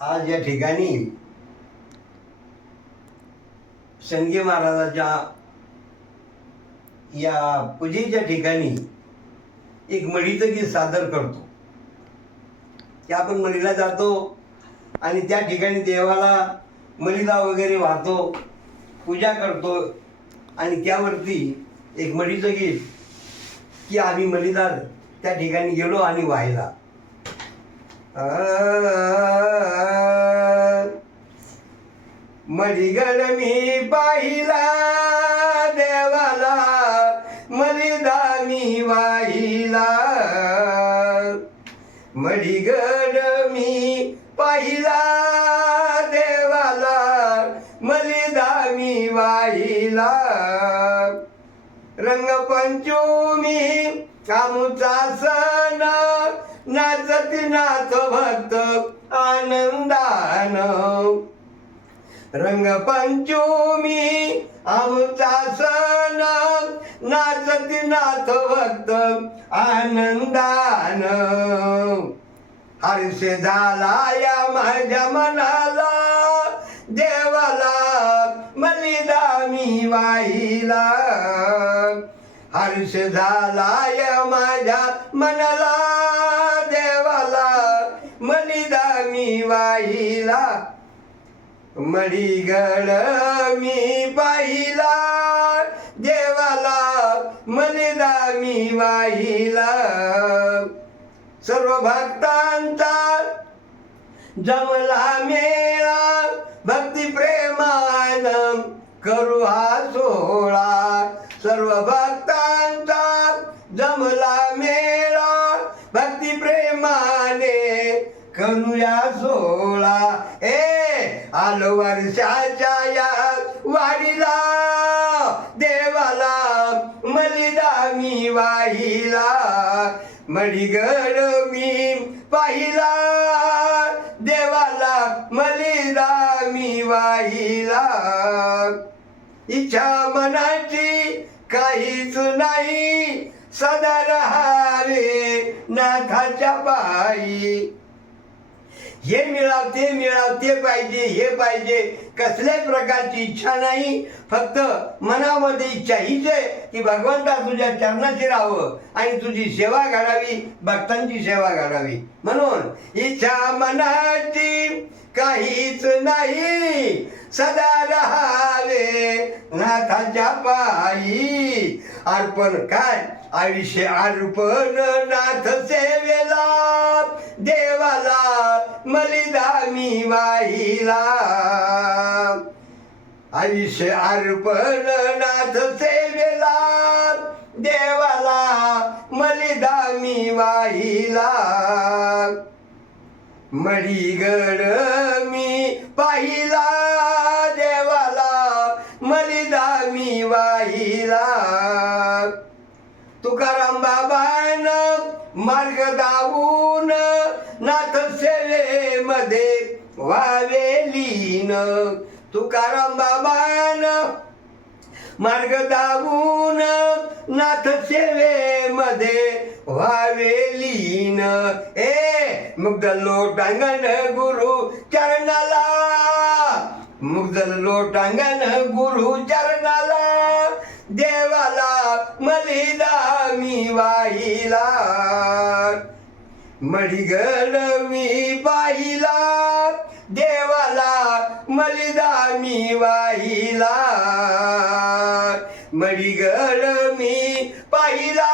आज या ठिकाणी संगी महाराजाच्या या पूजेच्या ठिकाणी एक मळीचं गीत सादर करतो. की आपण मळीला जातो आणि त्या ठिकाणी देवाला मलिदा वगैरे वाहतो पूजा करतो आणि त्यावरती एक मळीचं गीत की आम्ही मलिदा त्या ठिकाणी गेलो आणि व्हायला मलिगड मी पाहिला देवाला मलिदा मी वाहिला. मलिगड मी पाहिला देवाला मलिदा मी वाहिला. रंगपंचमी कामुचा सण नाचती नाच भक्त आनंदान. रंगपंचमी आमचा सण. नाचती नाथ भक्त आनंदान. हर्ष झाला या माझ्या मनाला. देवाला मलिदा मी वाहिला. हर्ष झाला या माझ्या मनाला देवाला मलिदा मी वाहिला मडीगड मी पाहिला. देवाला मलिदा मी वाहिला. सर्व भक्तांचा जमला मेळा. भक्ती प्रेमान करू हा सोहळा. सर्व भक्तांचा या सोहळा ए आलो वर्षाच्या या वाडीला देवाला मलिदा मी वाहिला. मडिगड मी पाहिला देवाला मलिदा मी वाहिला. इच्छा मनाची काहीच नाही सदा रहावे नाथाच्या पायी हे मिळाव ते मिळाव ते पाहिजे हे पाहिजे. कसल्याही प्रकारची इच्छा नाही. फक्त मनामध्ये इच्छा हीच आहे की भगवंता तुझ्या चरणाशी राहावं आणि तुझी सेवा घडावी भक्तांची सेवा घडावी. म्हणून इच्छा मनाची काहीच नाही. सदा राहावे नाथाच्या पायी. अर्पण काय? आयुष्य अर्पण नाथ मी वाहिला आयुष्य अर्पण नाथ सेवेला. देवाला मलिदा मी वाहिला मडीगड मी पाहिला. देवाला मलिदा मी वाहिला तुकाराम बाबान मार्ग दावून नाथ वावेलीन तुकाराम बाबान. मार्ग दाबून नाथ सेवेमध्ये वावेलीन. ए मुग्ध लोटांगण गुरु चरणाला. मुग्ध लोटांगण गुरु चरणाला. देवाला मलिदा मी वाहिला. मडिगड मी पाहिला. देवाला मलिदा मी वाहिला. मडिगड मी पाहिला.